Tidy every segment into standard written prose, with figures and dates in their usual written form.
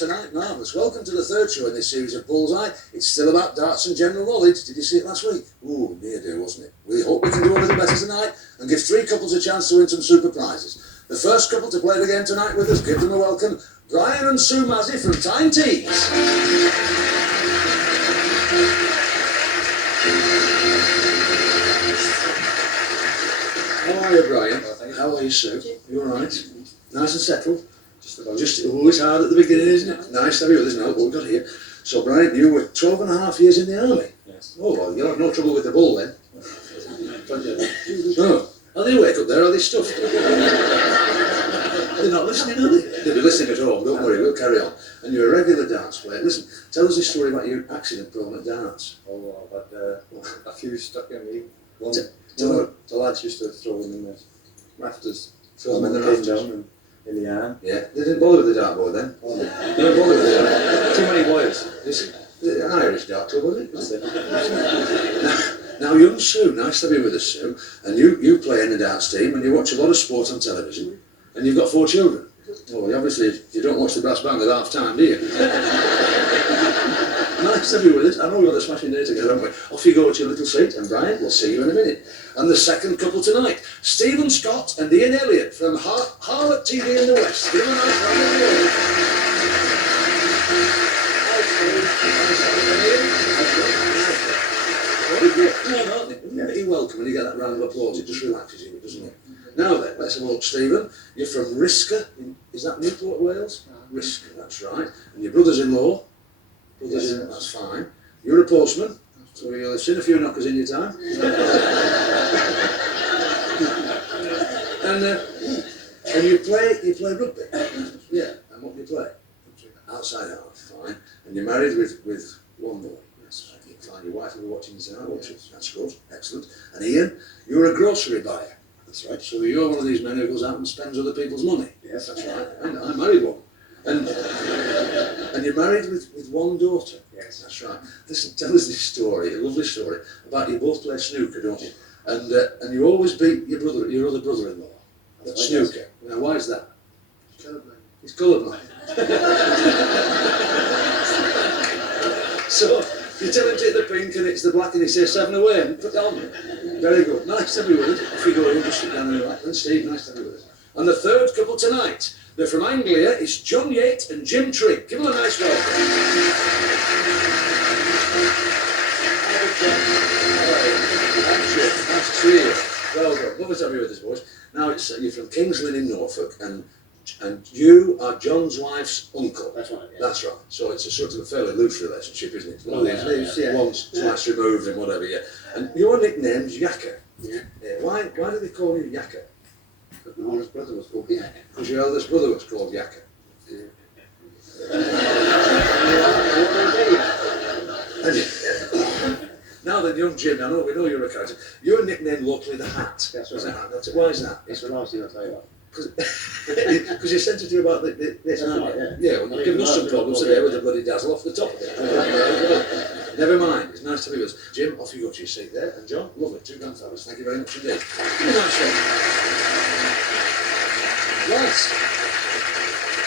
tonight, marvellous. Welcome to the third show in this series of Bullseye. It's still about darts and general knowledge. Did you see it last week? Ooh, near do, wasn't it? We hope we can do a little better tonight and give 3 couples a chance to win some super prizes. The first couple to play the game tonight with us, give them a welcome, Brian and Sue Mazzy from Tyne Tees. How are you, Brian? How are you, Sue? You alright? Nice and settled? Just always hard at the beginning, isn't it? Nice to have you with us now, what we've got here. So, Brian, you were 12 and a half years in the army? Yes. Oh, well, you'll have no trouble with the bull then. Oh, are they awake up there? Are they stuffed? They're not listening, are they? They'll be listening at home, don't worry, we'll carry on. And you're a regular darts player. Listen, tell us this story about your accident prone at darts. Oh, I've had a few stuck in me. One, the lads used to throw them in the rafters. Throw them in the came rafters? down and in the iron. Yeah, they didn't bother with the dart boy then. Oh, no. They didn't bother with the dart. Too many wires. Is it an Irish dart club, was it? That's it. Now, young Sue, nice to have you with us, Sue. And you play in the darts team and you watch a lot of sport on television. And you've got 4 children. Well, obviously, you don't watch the brass band at half time, do you? Nice to have you with us. I know we've got a smashing day together, haven't we? Off you go to your little seat, and Brian, we'll see you in a minute. And the second couple tonight, Stephen Scott and Ian Elliott from Harlot TV in the West. Give them a nice round of applause. You're welcome when you get that round of applause. It just relaxes you, doesn't it? Now then, let's have a look, Stephen. You're from Risca, is that Newport, Wales? Risca, that's right. And your brother's-in-law? Brothers-in-law, that's fine. You're a postman, so you'll have seen a few knockers in your time. And you play rugby? Yeah, and what do you play? Outside half, fine. And you're married with one boy? That's right. You find your wife will be watching you tonight, won't you? That's good, excellent. And Ian, you're a grocery buyer? That's right. So you're one of these men who goes out and spends other people's money? Yes, that's right. And I married one. And you're married with one daughter? Yes, that's right. Listen, tell us this story, a lovely story, about you both play snooker, don't you? And you always beat your other brother-in-law at snooker. Yes. Now, why is that? He's colourblind. He's colourblind. So, you tell him to hit the pink and it's the black and he says 7 away and put it on. Very good. Nice to have you with us. Off you go, you just sit down in the right. And Steve, nice to have you with us. And the third couple tonight, they're from Anglia, it's John Yates and Jim Trigg. Give them a nice welcome. Nice to see you. Well done. Lovely to have you with us, boys. Now, you're from King's Lynn in Norfolk, and you are John's wife's uncle. That's right. Yeah. That's right. So it's a sort of a fairly loose relationship, isn't it? One of these, once, twice removed and whatever, yeah. And your nickname's Yakka. Yeah. Why do they call you Yakka? Because my eldest brother was called Yakka. Because your eldest brother was called Yakka. Yeah. Now then, young Jim, we know you're a character. You're nicknamed locally the Hat. That's right. Why is that? It's the last thing I'll tell you about. Because you're sensitive about this, aren't you? Yeah, well, you're giving us some problems today with the bloody dazzle off the top of it. Never mind, it's nice to be with us. Jim, off you go to your seat there. And John, lovely, 2 grandfathers. Thank you very much indeed. Nice one. Right.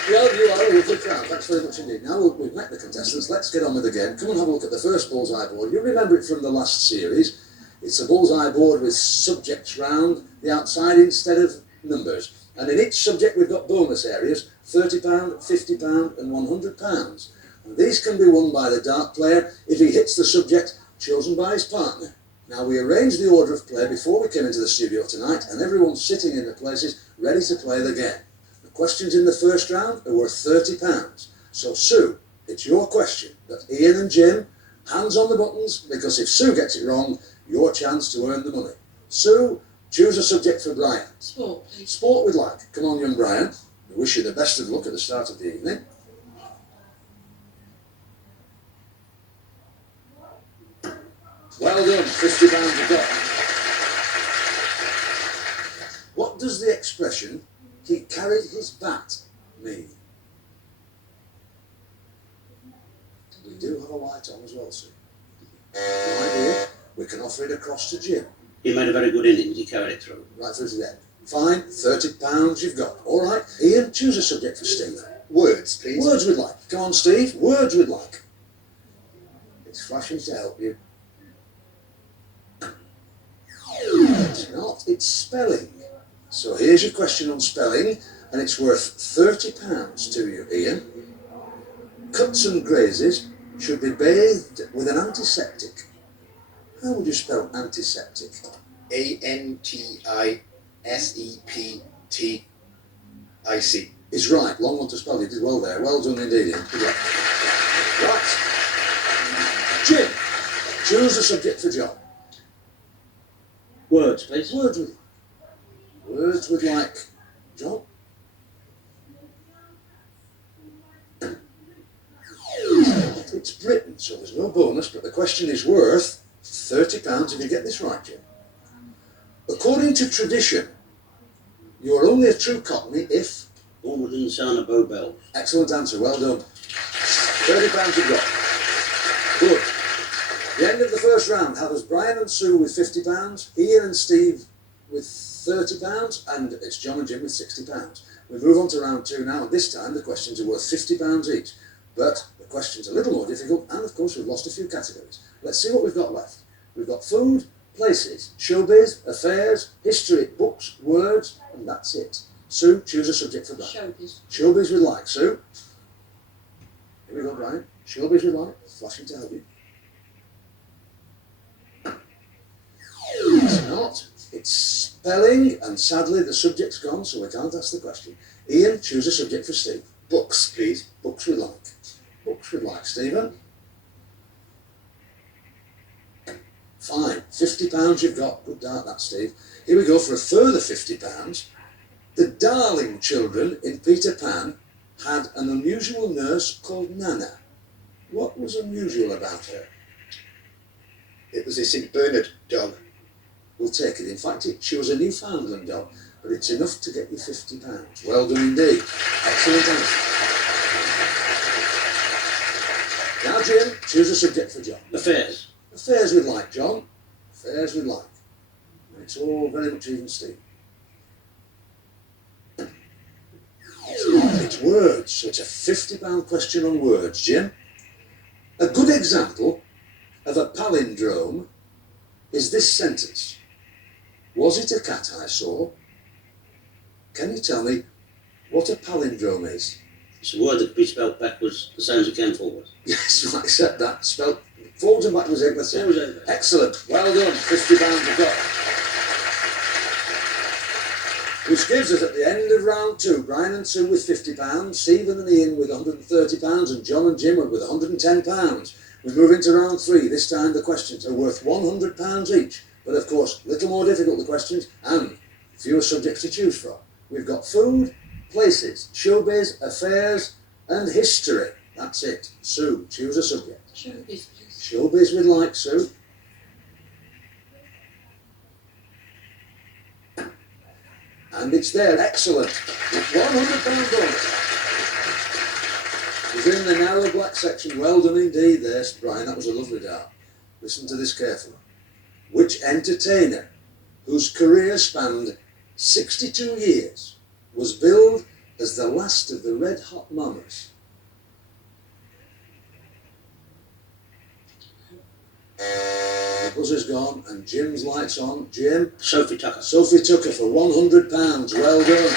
Well, you are a lovely crowd. Thanks very much indeed. Now we've met the contestants. Let's get on with the game. Come and have a look at the first Bullseye board. You remember it from the last series. It's a Bullseye board with subjects round the outside instead of numbers. And in each subject we've got bonus areas, £30, £50 and £100. And these can be won by the dart player if he hits the subject chosen by his partner. Now we arranged the order of play before we came into the studio tonight, and everyone's sitting in the places ready to play the game. The questions in the first round are worth £30. So Sue, it's your question, but Ian and Jim, hands on the buttons, because if Sue gets it wrong, your chance to earn the money. Sue, choose a subject for Brian. Sport, please. Sport we'd like. Come on, young Brian. We wish you the best of luck at the start of the evening. Well done, £50 you've got. What does the expression, he carried his bat, mean? We do have a light on as well, Sue. No idea. We can offer it across to Jim. He made a very good innings, he carried it through. Right through to the end. Fine, £30 you've got. All right, Ian, choose a subject for Steve. Words, please. Words we'd like. Come on, Steve. Words we'd like. It's flashing to help you. It's not. It's spelling. So here's your question on spelling, and it's worth £30 to you, Ian. Cuts and grazes should be bathed with an antiseptic. How would you spell antiseptic? ANTISEPTIC. Is right. Long one to spell. You did well there. Well done indeed, Ian. Good luck. Right. Jim, choose a subject for John. Words, please. Words would like. John? It's Britain, so there's no bonus, but the question is worth £30 if you get this right, Jim. According to tradition, you are only a true Cockney if... All within the sound of bow bells. Excellent answer, well done. £30 you've got. Good. The end of the first round has us Brian and Sue with £50, Ian and Steve with £30, and it's John and Jim with £60. We move on to round 2 now, and this time the questions are worth £50 each. But the question's a little more difficult, and of course we've lost a few categories. Let's see what we've got left. We've got food, places, showbiz, affairs, history, books, words, and that's it. Sue, choose a subject for Brian. Showbiz. Showbiz we'd like. Sue? Here we go, Brian. Showbiz we'd like. Flashing to help you. It's not. It's spelling, and sadly the subject's gone, so we can't ask the question. Ian, choose a subject for Steve. Books, please. Books we'd like. Books we'd like. Stephen? Fine. £50 you've got. Good dart that, Steve. Here we go for a further £50. The Darling children in Peter Pan had an unusual nurse called Nana. What was unusual about her? It was a St. Bernard dog. We'll take it. In fact, she was a Newfoundland dog, but it's enough to get you £50. Well done indeed. Excellent answer. Now, Jim, choose a subject for John. Affairs. Affairs we'd like, John. Affairs we'd like. And it's all very much even, Steve. It's words, so it's a £50 question on words, Jim. A good example of a palindrome is this sentence. Was it a cat I saw? Can you tell me what a palindrome is? It's a word that can be spelled backwards, the same as it came forward. Yes, right, except that. Spelled forwards and backwards, Forwards and backwards. Excellent. Well done. £50 you've got. Which gives us at the end of round 2, Brian and Sue with £50, Stephen and Ian with £130, and John and Jim with £110. We move into round 3. This time the questions are worth £100 each. But of course, a little more difficult the questions, and fewer subjects to choose from. We've got food, places, showbiz, affairs, and history. That's it. Sue, choose a subject. Showbiz, please. Showbiz we'd like, Sue. And it's there. Excellent. £100 bonus. It's in the narrow black section. Well done indeed there, Brian. That was a lovely dart. Listen to this carefully. Which entertainer, whose career spanned 62 years, was billed as the last of the Red Hot Mamas? The buzzer's gone and Jim's light's on. Jim? Sophie Tucker. Sophie Tucker for £100. Well done.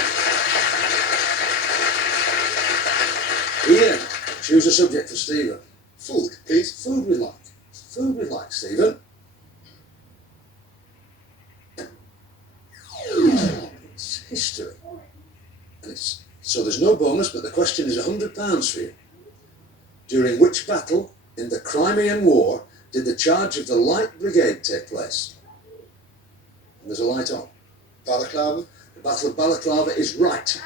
Ian, choose a subject for Stephen. Food, please. Food we'd like. Food we'd like, Stephen. It's history. And so there's no bonus, but the question is £100 for you. During which battle in the Crimean War did the charge of the Light Brigade take place? And there's a light on. Balaclava. The Battle of Balaclava is right.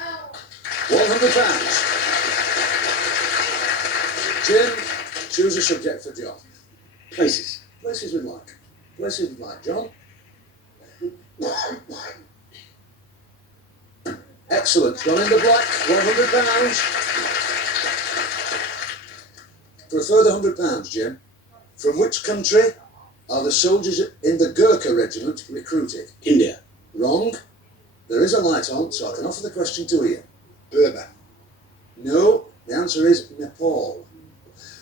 £100. Jim, choose a subject for John. Places. Places we'd like. Places we'd like, John. Excellent. Gone in the black. £100. For a further £100, Jim. From which country are the soldiers in the Gurkha regiment recruited? India. Wrong. There is a light on, so I can offer the question to Ian. Burma. No, the answer is Nepal.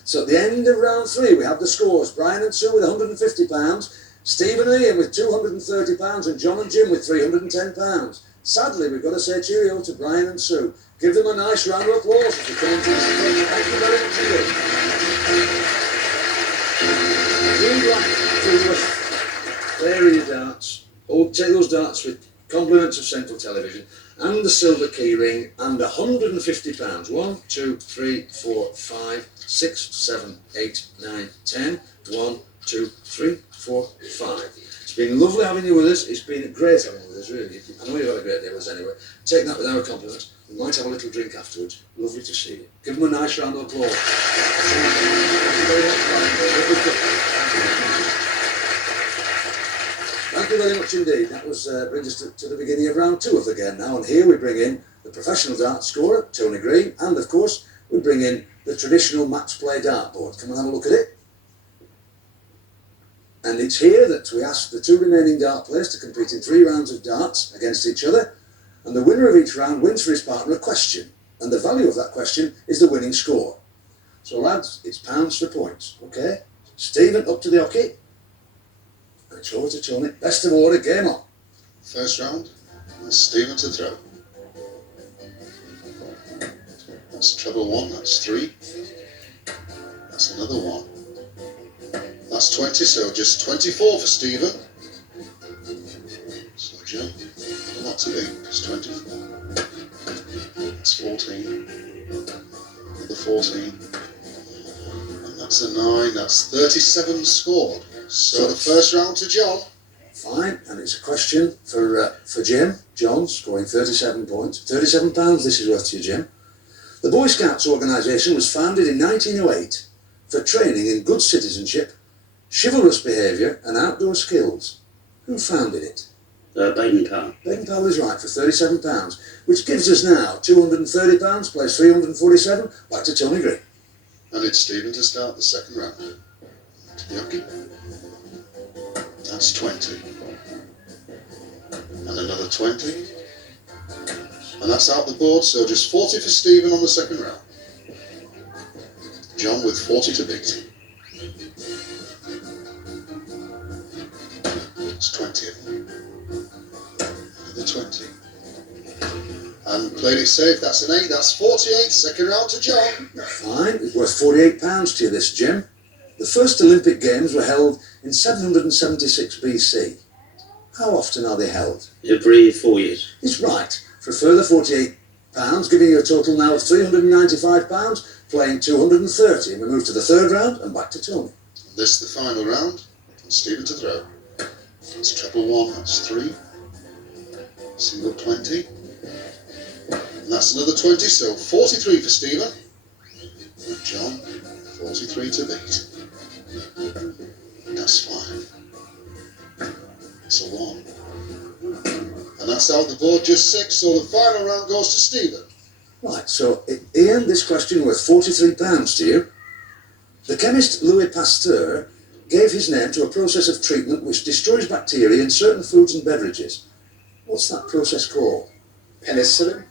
So at the end of round 3, we have the scores. Brian and Sue with £150, Stephen and Ian with £230, and John and Jim with £310. Sadly, we've got to say cheerio to Brian and Sue. Give them a nice round of applause as they come into this event. Thank you very much indeed. We'd like to vary your darts, or take those darts with compliments of Central Television and the silver keyring and £150. 1, 2, 3, 4, 5, 6, 7, 8, 9, 10. 1, 2, 3, 4, 5. It's been lovely having you with us. It's been great having you with us, really. I know you've had a great day with us anyway. Take that with our compliments. We might have a little drink afterwards. Lovely to see you. Give them a nice round of applause. Thank you very much, Brian. Thank you very much indeed. That brings us to the beginning of round 2 of the game now. And here we bring in the professional dart scorer, Tony Green, and of course we bring in the traditional match play dartboard. Come and have a look at it. And it's here that we ask the 2 remaining dart players to compete in 3 rounds of darts against each other. And the winner of each round wins for his partner a question. And the value of that question is the winning score. So lads, it's pounds for points, okay? Stephen, up to the hockey. And it's over to Tony. Best of order, game on. First round, that's Stephen to throw. That's treble 1, that's 3. That's another 1. That's 20, so just 24 for Stephen. So Joe, not to beat, just 24. That's 14. Another 14. And that's a 9, that's 37 scored. So the first round to John. Fine, and it's a question for Jim. John scoring 37 points. £37 this is worth to you, Jim. The Boy Scouts organisation was founded in 1908 for training in good citizenship, chivalrous behaviour and outdoor skills. Who founded it? Baden-Powell. Baden-Powell is right for £37, which gives us now £230 plus 347. Back to Tony Green. And it's Stephen to start the second round. To the hockey. That's 20. And another 20. And that's out the board, so just 40 for Stephen on the second round. John with 40 to beat. That's 20. Another 20. And played it safe, that's an 8, that's 48. Second round to John. Fine, it's worth £48 to you this, Jim. The first Olympic Games were held in 776 BC. How often are they held? Every 4 years. It's right, for a further £48, giving you a total now of £395, playing 230. And we move to the third round and back to Tony. This the final round. And Stephen to throw. That's treble 1, that's 3. Single 20. And that's another 20, so 43 for Stephen. And John, 43 to beat. That's 5. That's a 1. And that's out the board, just 6, so the final round goes to Stephen. Right, so Ian, this question worth £43 to you. The chemist Louis Pasteur gave his name to a process of treatment which destroys bacteria in certain foods and beverages. What's that process called? Penicillin.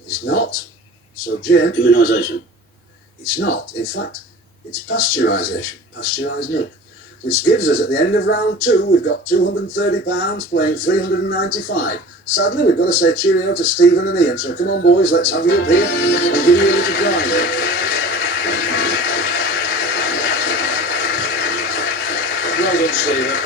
It's not. So Jim? Immunisation. It's not. In fact, it's pasteurisation, pasteurised milk, which gives us at the end of round 2, we've got £230 playing 395. Sadly, we've got to say cheerio to Stephen and Ian, so come on boys, let's have you up here and give you a little prize. Well done, Stephen.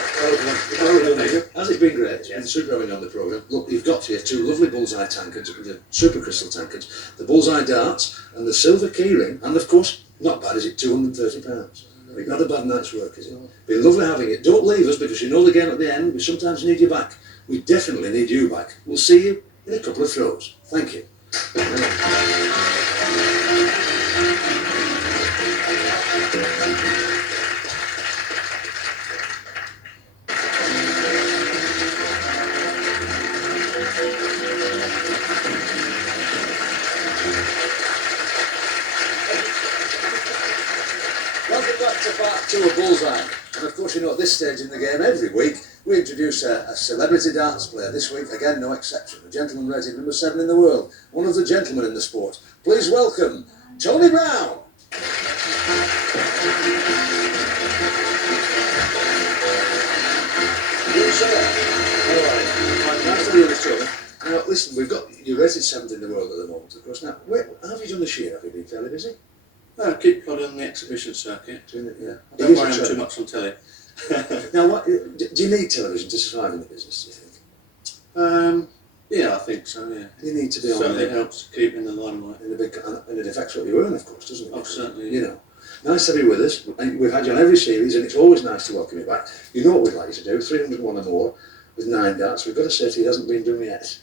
Well done, Ian. Has it been great? It's been super having you on the programme. Look, you've got here 2 lovely Bullseye tankards, the super crystal tankards, the Bullseye darts and the silver keyring, and of course, not bad, is it? £230. Not a bad night's work, is it? Been lovely having it. Don't leave us, because you know the game at the end. We sometimes need you back. We definitely need you back. We'll see you in a couple of throws. Thank you. Welcome back to part 2 of Bullseye. And of course, you know, at this stage in the game, every week, we introduce a celebrity darts player. This week, again, no exception. A gentleman rated number 7 in the world. One of the gentlemen in the sport. Please welcome Tony Brown. Good, sir. All right. Nice to hear this, Tony. Now, listen, we've got you rated 7th in the world at the moment, of course. Now, have you done this year? Have you been fairly busy? I keep plodding on the exhibition circuit. Yeah. I don't worry I'm too much on telly. Now, do you need television to survive in the business, do you think? Yeah, I think so, yeah. You need to be on Certainly there. helps to keep in the limelight. And it affects what you earn, of course, doesn't it? Oh, certainly. You know. Nice to have you with us. And we've had you on every series, and it's always nice to welcome you back. You know what we'd like you to do, 301 or more, with 9 darts. We've got to say to you, it hasn't been done yet.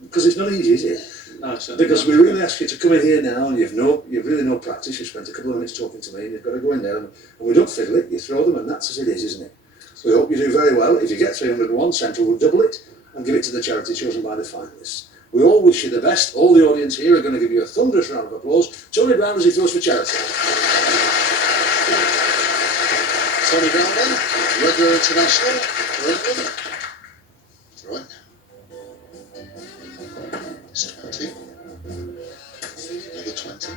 Because it's not easy, is it? No, certainly Because not. we really ask you to come in here now, and you've really no practice. You've spent a couple of minutes talking to me, and you've got to go in there, and we don't fiddle it, you throw them, and that's as it is, isn't it? So we hope you do very well. If you get 301, Central will double it and give it to the charity chosen by the finalists. We all wish you the best. All the audience here are going to give you a thunderous round of applause. Tony Brown as he throws for charity. Tony Brown then, regular international for England. Throwing. It's 20. Another 20.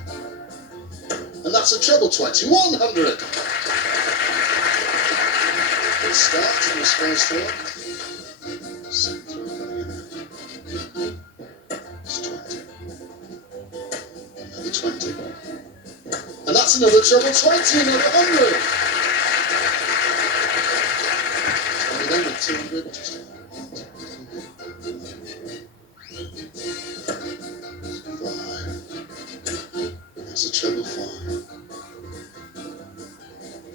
And that's a treble 20. 100. Good start to this first throw. Second throw coming in there. It's 20. Another 20. And that's another treble 20, another 100. And then with 200, just 5. That's a treble 5.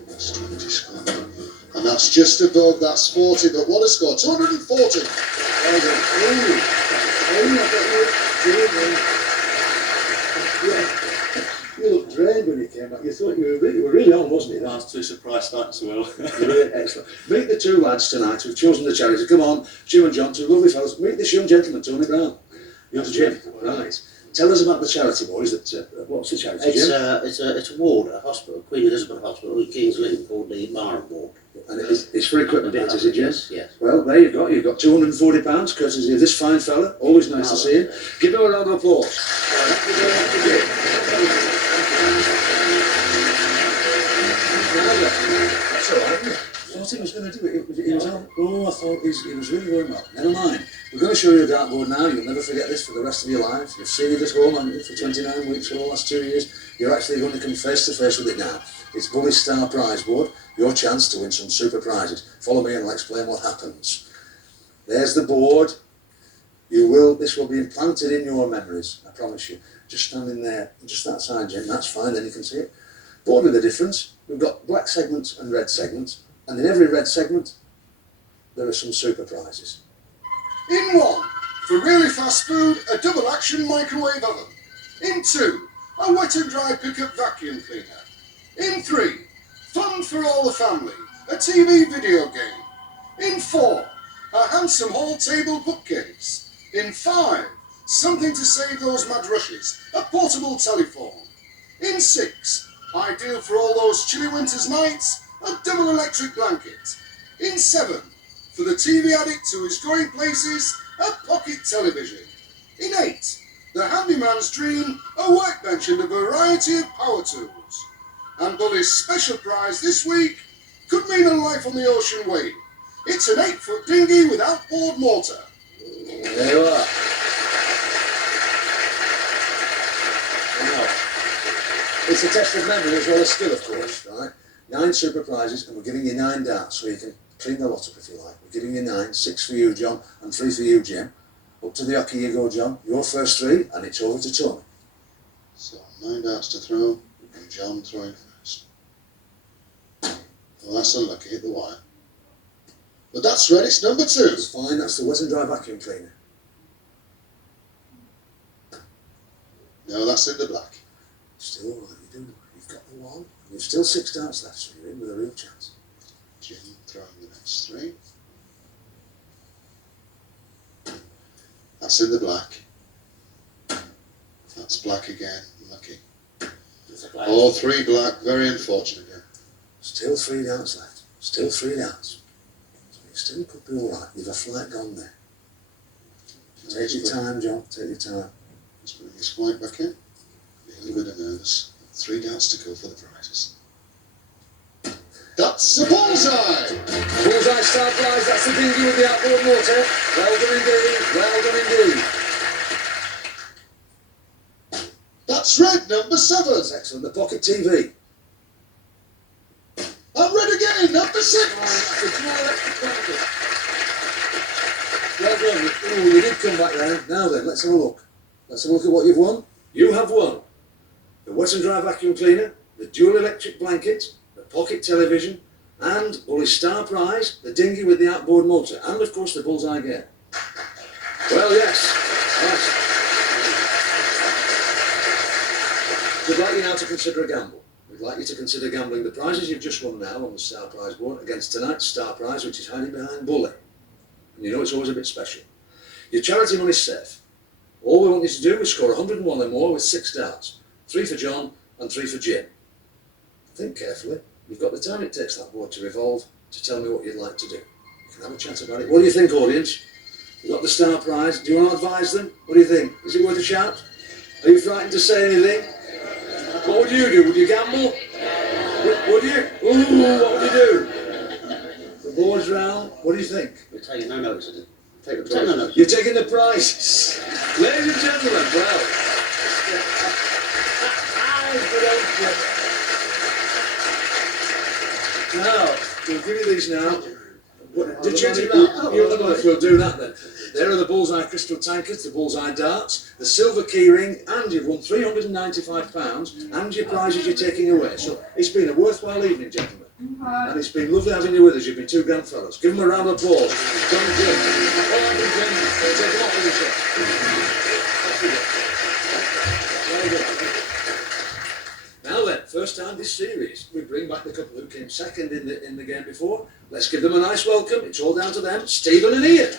That's 20 score. And that's just above, that's 40, but what a score, 240. Well done. You looked drained when you came back. You thought you were really on, wasn't it? I was too surprised starting so well. Really excellent. Meet the two lads tonight who've chosen the charity. Come on, Jim and John, two lovely fellows. Meet this young gentleman, Tony Brown. You're Jim, right? Tell us about the charity, boys. What's the charity, It's Jim? it's a ward, a hospital, Queen Elizabeth Hospital in King's Lynn, called the Marham Ward. And it's for equipment, is it, Jim? Yes, yes. Well, there you've got £240, courtesy of this fine fella. Always nice to see him. Give him a round of applause. Thank you very much indeed. That's all right, isn't it? I thought he was going to do it. He was on. Oh, I thought he was really going well. Never mind. We're going to show you a dartboard now. You'll never forget this for the rest of your life. You've seen it at home, haven't you, for 29 weeks for the last 2 years. You're actually going to come face to face with it now. It's Bully's Star Prize Board. Your chance to win some super prizes. Follow me and I'll explain what happens. There's the board. This will be implanted in your memories, I promise you. Just standing there, just that side, Jim, that's fine, then you can see it. Board with a difference. We've got black segments and red segments, and in every red segment, there are some super prizes. In 1, for really fast food, a double action microwave oven. In 2, a wet and dry pickup vacuum cleaner. In 3, fun for all the family, a TV video game. In 4, a handsome hall table bookcase. In 5, something to save those mad rushes, a portable telephone. In 6, ideal for all those chilly winter's nights, a double electric blanket. In 7, for the TV addict who is going places, a pocket television. In 8, the handyman's dream, a workbench and a variety of power tools. And Bully's special prize this week could mean a life on the ocean wave. It's an 8-foot dinghy with outboard motor. There you are. Wow. It's a test of memory as well as skill, of course, right? 9 super prizes, and we're giving you 9 darts, so you can clean the lot up if you like. We're giving you 9, 6 for you, John, and 3 for you, Jim. Up to the hockey you go, John. Your first 3, and it's over to Tony. So 9 darts to throw, and John throwing first. Well, that's unlucky, hit the wire. But that's ready, it's number 2. That's fine, that's the wet and dry vacuum cleaner. No, that's in the black. Still all right, you do. You've got the 1, and you've still 6 darts left, so you're in with a real chance. Jim throwing the next 3. That's in the black. That's black again, lucky. All 3 black, very unfortunate again. Still 3 darts left. Still 3 darts. So you still could be alright. You've a flight gone there. Take your time, John. Take your time. Let's bring this flight back in. Be a little bit nervous. 3 darts to go for the prizes. That's a bullseye! Bullseye star prize. That's the dinghy with the outboard motor. Well done indeed. Well done indeed. That's red, number 7. That's excellent. The pocket TV. And red again, number 6. Well done. Oh, you did come back round. Now then, let's have a look. Let's have a look at what you've won. You have won the Wet and Dry vacuum cleaner, the dual electric blanket, the pocket television, and Bully's star prize, the dinghy with the outboard motor, and of course the Bullseye game. Well, yes. We'd like you now to consider a gamble. We'd like you to consider gambling the prizes you've just won now on the star prize board against tonight's star prize, which is hiding behind Bully. And you know it's always a bit special. Your charity money's safe. All we want you to do is score 101 or more with 6 darts. 3 for John and 3 for Jim. Think carefully. You've got the time it takes that board to revolve to tell me what you'd like to do. You can have a chat about it. What do you think, audience? You've got the star prize. Do you want to advise them? What do you think? Is it worth a shout? Are you frightened to say anything? What would you do? Would you gamble? Would you? Ooh, what would you do? The board's round. What do you think? We're taking no notice of it. Take the Take no prize. notice. You're taking the prize. Ladies and gentlemen, well. Now, we'll give you these now. Did you change it round? You're the money. We'll do that then. There are the Bullseye crystal tankards, the Bullseye darts, the silver keyring, and you've won £395, and your prizes you're taking away. So it's been a worthwhile evening, gentlemen. And it's been lovely having you with us. You've been 2 grand fellows. Give them a round of applause. John and Jim. All right, Jim. Take them off with yourself. Very good. Now then, first time this series, we bring back the couple who came second in the game before. Let's give them a nice welcome. It's all down to them, Stephen and Ian.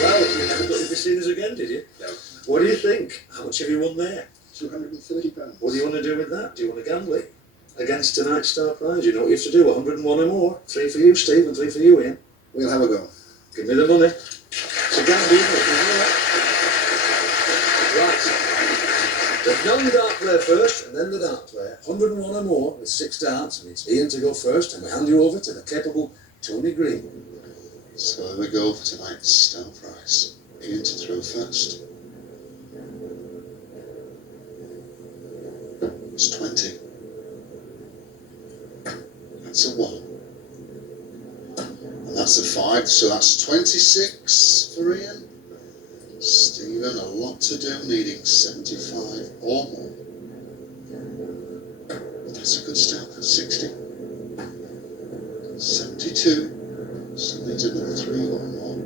Well, you never thought you'd be seen us again, did you? No. What do you think? How much have you won there? £230. What do you want to do with that? Do you want to gamble it against tonight's star prize? You know what you have to do, 101 or more. 3 for you, Steve, and 3 for you, Ian. We'll have a go. Give me the money. It's a gamble, isn't it? You know that? Right. The non-dart player first, and then the dart player. 101 or more with 6 darts, and it's Ian to go first, and we hand you over to the capable Tony Green. So there we go for tonight's star prize. Ian to throw first. It's 20. That's a 1. And that's a 5, so that's 26 for Ian. Stephen, a lot to do, needing 75 or more. That's a good start, that's 60. 72, so needs another 3 or more.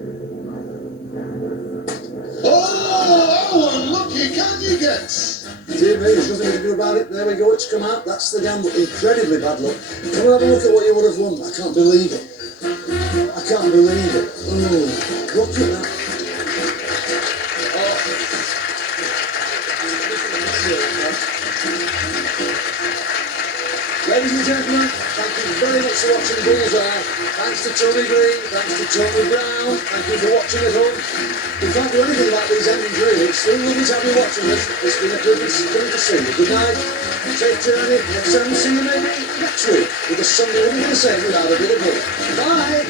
Oh, how unlucky can you get? Dear me, there's nothing we can do about it. There we go, it's come out. That's the gamble. Incredibly bad luck. Come and have a look at what you would have won. I can't believe it. I can't believe it. Oh, look at that. Ladies and gentlemen, thank you very much for watching Bullseye. Thanks to Tony Green, thanks to Tony Brown, thank you for watching at home. We can't do anything about these endings really. It's still lovely to have you watching us. It's been a privilege to see you. Good night. Safe journey. Next time we'll see you maybe next week with a Sunday, what are you going to say without a bit of bull. Bye.